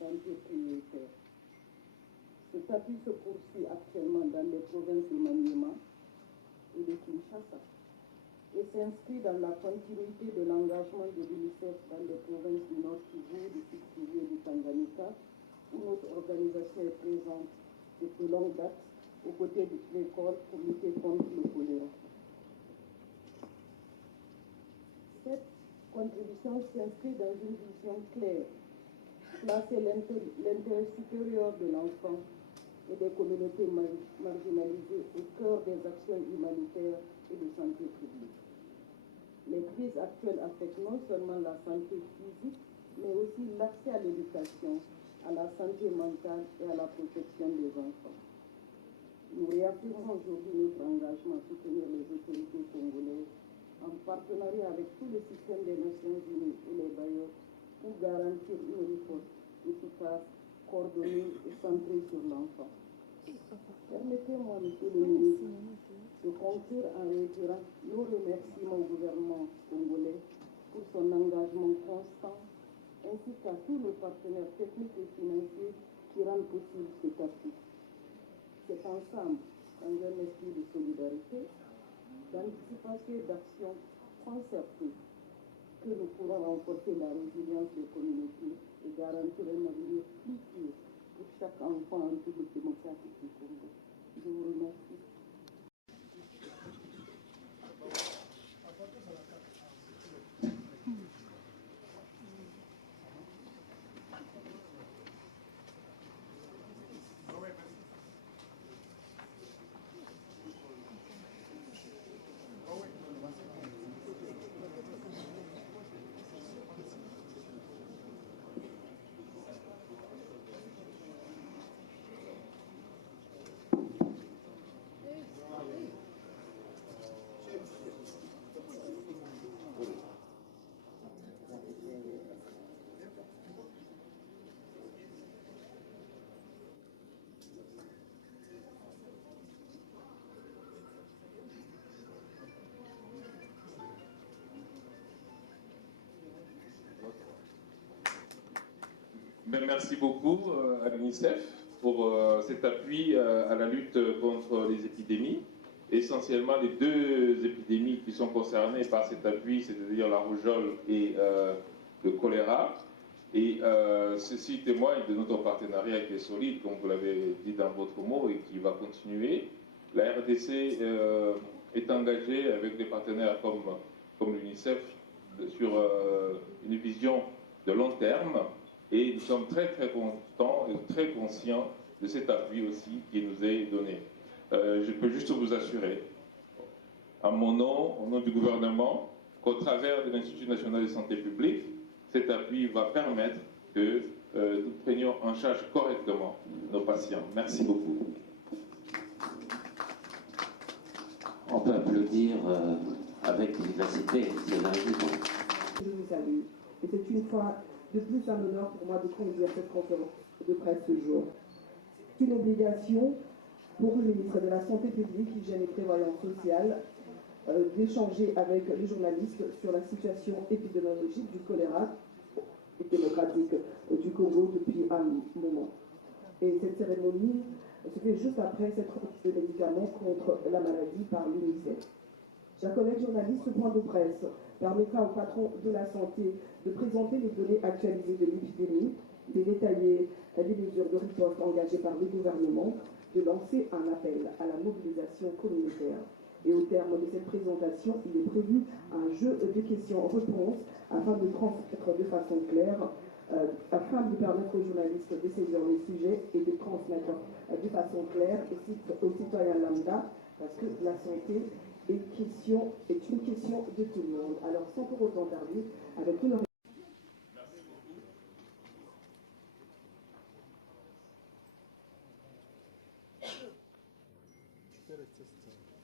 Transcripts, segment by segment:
santé prioritaires. Cet appui se poursuit actuellement dans les provinces de Maniema et de Kinshasa et s'inscrit dans la continuité de l'engagement de l'UNICEF dans les provinces du Nord Kivu, du Sud Kivu et du Tanganyika, où notre organisation est présente depuis longue date aux côtés de l'école pour lutter contre le choléra. Cette contribution s'inscrit dans une vision claire, placer l'intérêt supérieur de l'enfant et des communautés marginalisées au cœur des actions humanitaires et de santé publique. Les crises actuelles affectent non seulement la santé physique, mais aussi l'accès à l'éducation, à la santé mentale et à la protection des enfants. Nous réaffirmons aujourd'hui notre engagement à soutenir les autorités congolaises en partenariat avec tout le système des Nations Unies et les bailleurs pour garantir une riposte efficace, coordonnée et centrée sur l'enfant. Permettez-moi, Monsieur le ministre, de conclure en retirant nos remerciements au gouvernement congolais pour son engagement constant, ainsi qu'à tous les partenaires techniques et financiers qui rendent possible cet appui. C'est ensemble, dans un esprit de solidarité, d'anticipation et d'action concertée, que nous pourrons renforcer la résilience des communautés et garantir un avenir plus pur pour chaque enfant en République démocratique du Congo. Je vous remercie. Merci beaucoup à l'UNICEF pour cet appui à la lutte contre les épidémies. Essentiellement, les deux épidémies qui sont concernées par cet appui, c'est-à-dire la rougeole et le choléra. Et ceci témoigne de notre partenariat qui est solide, comme vous l'avez dit dans votre mot, et qui va continuer. La RDC est engagée avec des partenaires comme l'UNICEF sur une vision de long terme. Et nous sommes très contents et très conscients de cet appui aussi qui nous est donné. Je peux juste vous assurer, en mon nom, au nom du gouvernement, qu'au travers de l'Institut national de santé publique, cet appui va permettre que nous prenions en charge correctement nos patients. Merci beaucoup. On peut applaudir avec vivacité, c'est la raison. Je vous salue. Et c'est une fois de plus un honneur pour moi de conduire cette conférence de presse ce jour. C'est une obligation pour le ministre de la Santé publique, Hygiène et Prévoyance sociale d'échanger avec les journalistes sur la situation épidémiologique du choléra démocratique du Congo depuis un moment. Et cette cérémonie se fait juste après cette remise de médicaments contre la maladie par l'UNICEF. Chers collègues journalistes, ce point de presse permettra au patron de la santé de présenter les données actualisées de l'épidémie, de détailler les mesures de riposte engagées par le gouvernement, de lancer un appel à la mobilisation communautaire. Et au terme de cette présentation, il est prévu un jeu de questions-réponses afin de transmettre de façon claire, afin de permettre aux journalistes de saisir le sujet et de transmettre de façon claire aux citoyens lambda, parce que la santé est une question de tout le monde. Alors sans pour autant tarder, avec une...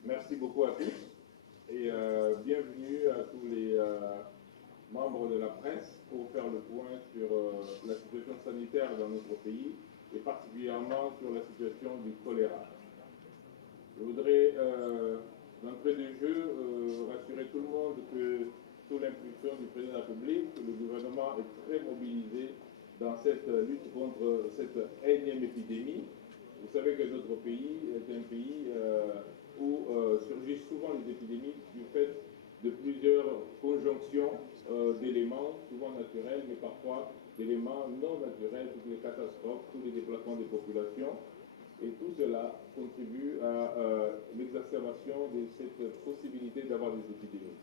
Merci beaucoup à tous et bienvenue à tous les membres de la presse pour faire le point sur la situation sanitaire dans notre pays et particulièrement sur la situation du choléra. Je voudrais, d'entrée de jeu, rassurer tout le monde que sous l'impulsion du président de la République, le gouvernement est très mobilisé dans cette lutte contre cette énième épidémie. Vous savez que notre pays est un pays où surgissent souvent les épidémies du fait de plusieurs conjonctions d'éléments, souvent naturels, mais parfois d'éléments non naturels, toutes les catastrophes, tous les déplacements des populations. Et tout cela contribue à l'exacerbation de cette possibilité d'avoir des épidémies.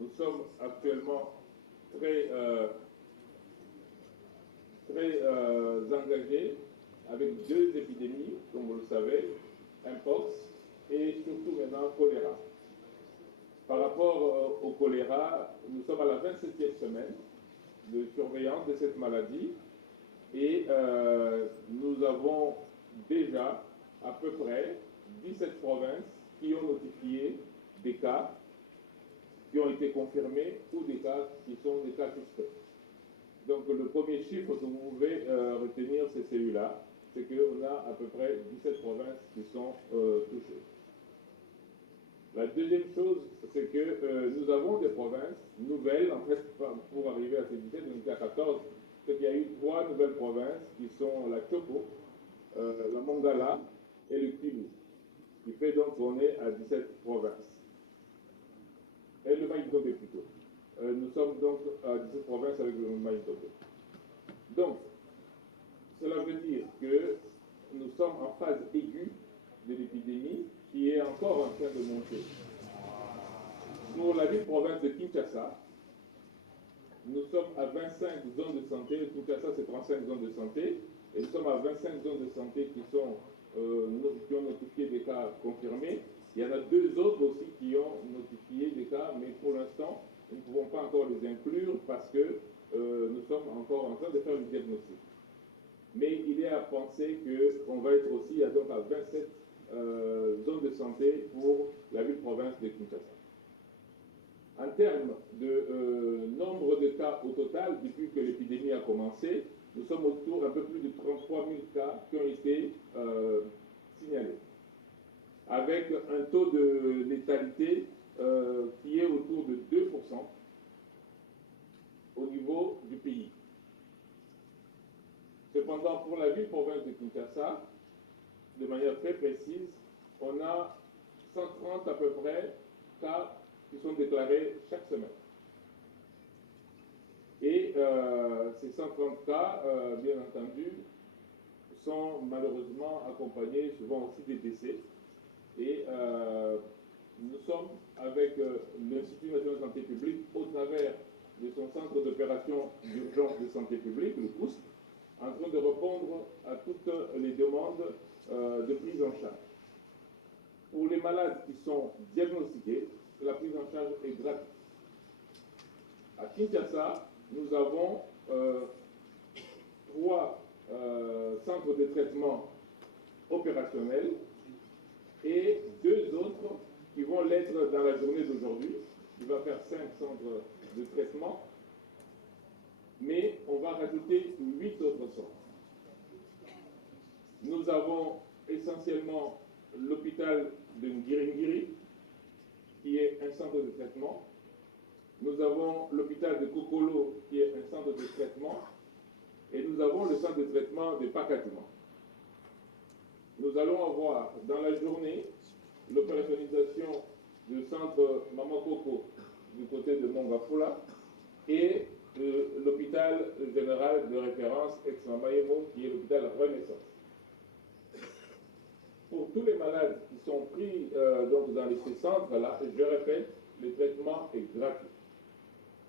Nous sommes actuellement très engagés avec deux épidémies, comme vous le savez, Mpox et surtout maintenant choléra. Par rapport au choléra, nous sommes à la 27e semaine de surveillance de cette maladie et nous avons déjà à peu près 17 provinces qui ont notifié des cas qui ont été confirmés ou des cas qui sont des cas suspects. Donc le premier chiffre que vous pouvez retenir, c'est celui-là, c'est qu'on a à peu près 17 provinces qui sont touchées. La deuxième chose, c'est que nous avons des provinces nouvelles, en fait, pour arriver à ces 17, on était à 14, c'est qu'il y a eu 3 nouvelles provinces qui sont la Chopo, la Mongala et le Kivu, qui fait donc qu'on est à 17 provinces. Et le Maï-Ndombe plutôt. Nous sommes donc à 17 provinces avec le Maï-Ndombe. Donc, cela veut dire que nous sommes en phase aiguë de l'épidémie qui est encore en train de monter. Pour la ville-province de Kinshasa, nous sommes à 25 zones de santé. Kinshasa, c'est 35 zones de santé. Et nous sommes à 25 zones de santé qui ont notifié des cas confirmés. Il y en a 2 autres aussi qui ont notifié des cas, mais pour l'instant, nous ne pouvons pas encore les inclure parce que nous sommes encore en train de faire le diagnostic. Mais il est à penser qu'on va être aussi donc à 27 zones de santé pour la ville-province de Kinshasa. En termes de nombre de cas au total, depuis que l'épidémie a commencé, nous sommes autour d'un peu plus de 33 000 cas qui ont été signalés, avec un taux de létalité qui est autour de 2% au niveau du pays. Cependant, pour la ville-province de Kinshasa, de manière très précise, on a 130 à peu près cas qui sont déclarés chaque semaine. Et ces 130 cas, bien entendu, sont malheureusement accompagnés souvent aussi des décès. Et nous sommes avec l'Institut national de santé publique au travers de son centre d'opération d'urgence de santé publique, le COUSP, en train de répondre à toutes les demandes de prise en charge. Pour les malades qui sont diagnostiqués, la prise en charge est gratuite. À Kinshasa, nous avons 3 centres de traitement opérationnels et 2 autres qui vont l'être dans la journée d'aujourd'hui. Il va faire 5 centres de traitement, mais on va rajouter 8 autres centres. Nous avons essentiellement l'hôpital de Ngiringiri, qui est un centre de traitement. Nous avons l'hôpital de Kokolo, qui est un centre de traitement. Et nous avons le centre de traitement de Pakatuma. Nous allons avoir dans la journée l'opérationnalisation du centre Mamakoko du côté de Mongafula et l'hôpital général de référence Ex-Mamayemo, qui est l'hôpital Renaissance. Pour tous les malades qui sont pris donc dans ces centres-là, je répète, le traitement est gratuit.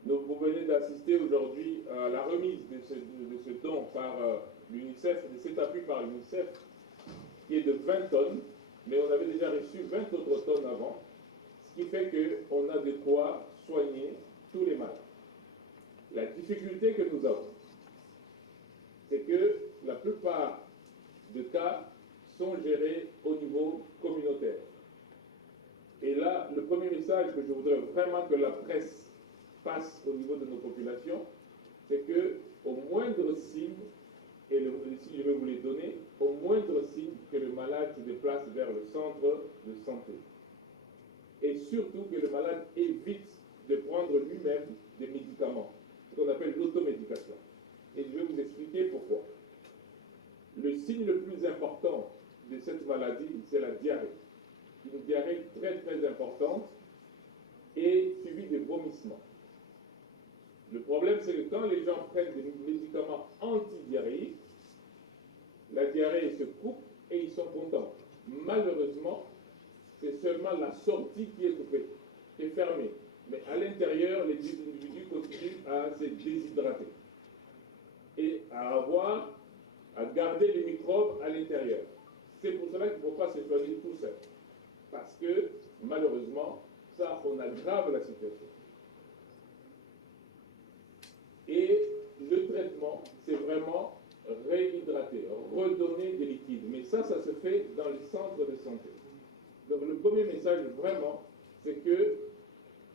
Vous venez d'assister aujourd'hui à la remise de ce don par l'UNICEF, de cet appui par l'UNICEF, qui est de 20 tonnes, mais on avait déjà reçu 20 autres tonnes avant, ce qui fait qu'on a de quoi soigner tous les malades. La difficulté que nous avons, c'est que la plupart des cas sont gérés au niveau communautaire. Et là, le premier message que je voudrais vraiment que la presse passe au niveau de nos populations, c'est que au moindre signe, et si je vais vous les donner, au moindre signe que le malade se déplace vers le centre de santé. Et surtout que le malade évite de prendre lui-même des médicaments, ce qu'on appelle l'automédication. Et je vais vous expliquer pourquoi. Le signe le plus important de cette maladie, c'est la diarrhée. Une diarrhée très très importante et suivie de vomissements. Le problème, c'est que quand les gens prennent des médicaments anti-diarrhéiques, la diarrhée se coupe et ils sont contents. Malheureusement, c'est seulement la sortie qui est coupée, qui est fermée. Mais à l'intérieur, les individus continuent à se déshydrater et à garder les microbes à l'intérieur. C'est pour cela qu'il ne faut pas se choisir tout seul. Parce que, malheureusement, ça, on aggrave la situation. Et le traitement, c'est vraiment réhydrater, redonner des liquides. Mais ça se fait dans les centres de santé. Donc le premier message, vraiment, c'est que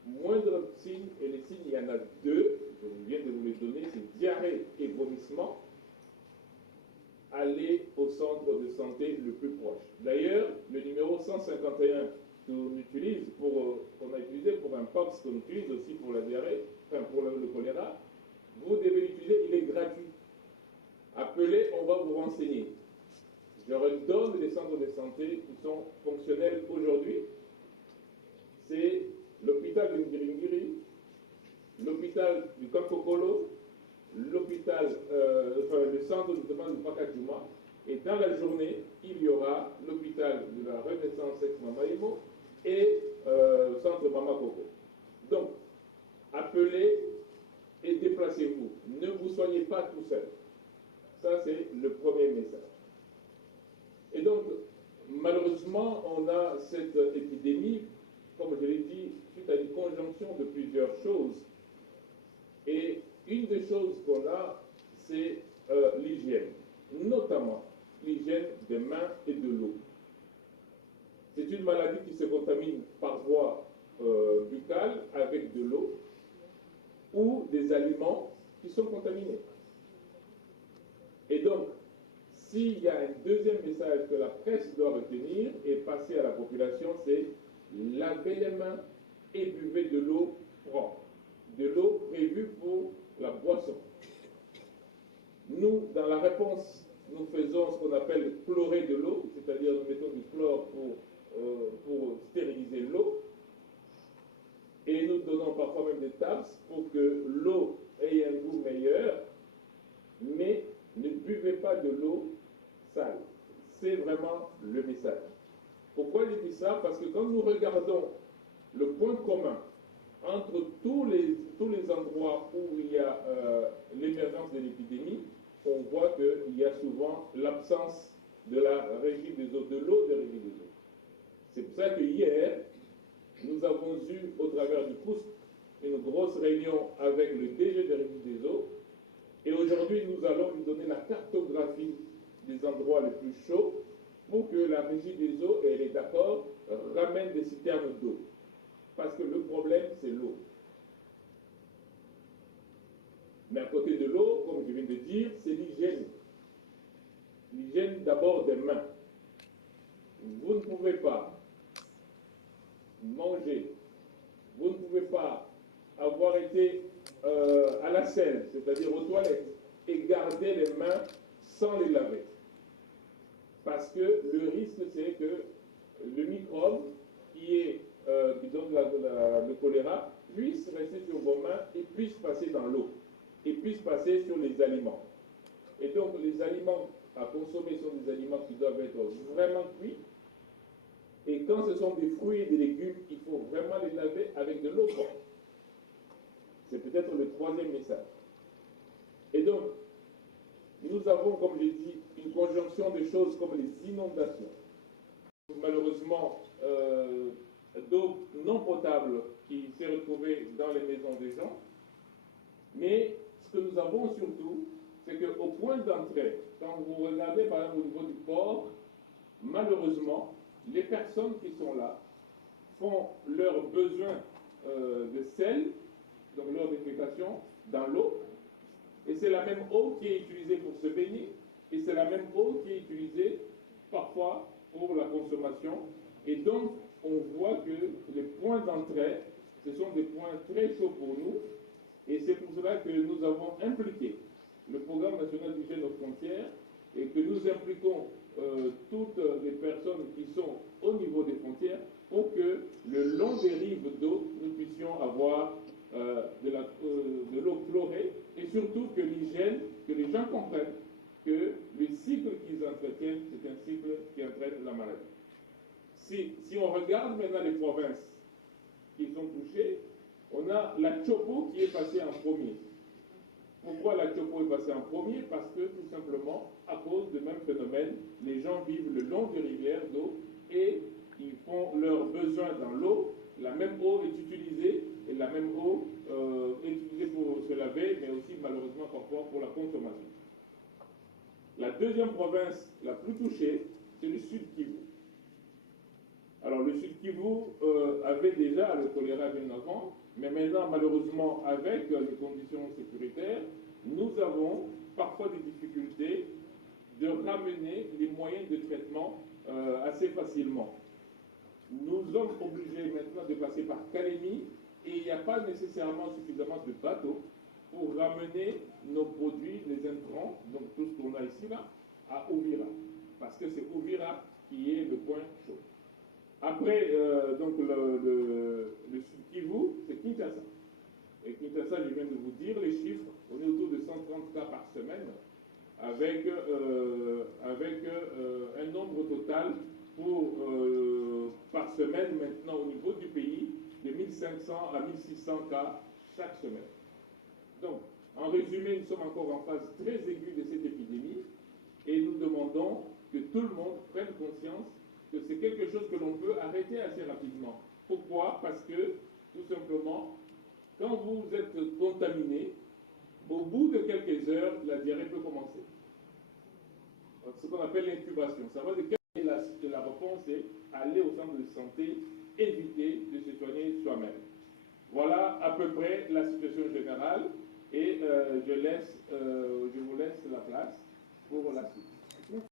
moindre signe, et les signes, il y en a deux, je viens de vous les donner, c'est diarrhée et vomissement, allez au centre de santé le plus proche. D'ailleurs, le numéro 151 qu'on utilise, qu'on a utilisé pour un POX, qu'on utilise aussi pour la diarrhée, enfin pour le choléra, vous devez l'utiliser, il est gratuit. Appelez, on va vous renseigner. Je redonne les centres de santé qui sont fonctionnels aujourd'hui. C'est l'hôpital de Ngiringiri, l'hôpital du Kankokolo, l'hôpital, le centre de demande du Pakadjouma, et dans la journée, il y aura l'hôpital de la Renaissance ex-Mamaïmo et le centre Mamakoko. Donc, appelez et déplacez-vous. Ne vous soignez pas tout seul. Ça, c'est le premier message. Et donc, malheureusement, on a cette épidémie, comme je l'ai dit, suite à une conjonction de plusieurs choses. Et une des choses qu'on a, c'est l'hygiène, notamment l'hygiène des mains et de l'eau. C'est une maladie qui se contamine par voie buccale avec de l'eau ou des aliments qui sont contaminés. Et donc, s'il y a un deuxième message que la presse doit retenir et passer à la population, c'est lavez les mains et buvez de l'eau propre, de l'eau prévue pour la boisson. Nous, dans la réponse, nous faisons ce qu'on appelle chlorer de l'eau, c'est-à-dire nous mettons du chlore pour stériliser l'eau, et nous donnons parfois même des taps pour que l'eau ait un goût meilleur, mais ne buvez pas de l'eau sale. C'est vraiment le message. Pourquoi je dis ça? Parce que quand nous regardons le point commun entre tous les endroits où il y a l'émergence de l'épidémie, on voit qu'il y a souvent l'absence de la régie des eaux, de l'eau de régie des eaux. C'est pour ça que hier, nous avons eu, au travers du COUSP, une grosse réunion avec le DG de régie des eaux. Et aujourd'hui, nous allons lui donner la cartographie des endroits les plus chauds pour que la régie des eaux, et elle est d'accord, ramène des citernes d'eau. Parce que le problème, c'est l'eau. Mais à côté de l'eau, comme je viens de dire, c'est l'hygiène. L'hygiène d'abord des mains. Vous ne pouvez pas manger, vous ne pouvez pas avoir été à la selle, c'est-à-dire aux toilettes, et garder les mains sans les laver. Parce que le risque, c'est que le microbe qui donne le choléra puisse rester sur vos mains et puisse passer dans l'eau, et puisse passer sur les aliments. Et donc, les aliments à consommer sont des aliments qui doivent être vraiment cuits. Et quand ce sont des fruits et des légumes, il faut vraiment les laver avec de l'eau propre. C'est peut-être le troisième message. Et donc, nous avons, comme j'ai dit, une conjonction de choses comme les inondations. Malheureusement, d'eau non potable qui s'est retrouvée dans les maisons des gens. Mais ce que nous avons surtout, c'est qu'au point d'entrée, quand vous regardez par exemple au niveau du port, malheureusement, les personnes qui sont là font leurs besoins de sel, donc leur défécation, dans l'eau. Et c'est la même eau qui est utilisée pour se baigner, et c'est la même eau qui est utilisée parfois pour la consommation. Et donc, on voit que les points d'entrée, ce sont des points très chauds pour nous, et c'est pour cela que nous avons impliqué le programme national d'hygiène aux frontières et que nous impliquons toutes les personnes qui sont au niveau des frontières pour que le long des rives d'eau, nous puissions avoir de l'eau chlorée et surtout que l'hygiène, que les gens comprennent que le cycle qu'ils entretiennent, c'est un cycle qui entraîne la maladie. Si on regarde maintenant les provinces qui sont touchées, on a la Chopo qui est passée en premier. Pourquoi la Chopo est passée en premier? Parce que tout simplement, à cause du même phénomène, les gens vivent le long des rivières d'eau et ils font leurs besoins dans l'eau. La même eau est utilisée et la même eau est utilisée pour se laver, mais aussi malheureusement parfois pour la consommation. La deuxième province la plus touchée, c'est le Sud Kivu. Alors le Sud Kivu avait déjà le choléra bien avant, mais maintenant malheureusement avec les conditions sécuritaires, nous avons parfois des difficultés de ramener les moyens de traitement assez facilement. Nous sommes obligés maintenant de passer par Kalemi et il n'y a pas nécessairement suffisamment de bateaux pour ramener nos produits, les intrants, donc tout ce qu'on a ici là, à Uvira. Parce que c'est Uvira qui est le point chaud. Après, donc le Sud Kivu, c'est Kinshasa. Et Kinshasa, je viens de vous dire les chiffres, on est autour de 130 cas par semaine, avec un nombre total par semaine maintenant au niveau du pays de 1500 à 1600 cas chaque semaine. Donc, en résumé, nous sommes encore en phase très aiguë de cette épidémie et nous demandons que tout le monde prenne conscience que c'est quelque chose que l'on peut arrêter assez rapidement. Pourquoi? Parce que, tout simplement, quand vous êtes contaminé, au bout de quelques heures, la diarrhée peut commencer. Ce qu'on appelle l'incubation. Ça va de la réponse est aller au centre de santé, éviter de se soigner soi-même. Voilà à peu près la situation générale. Et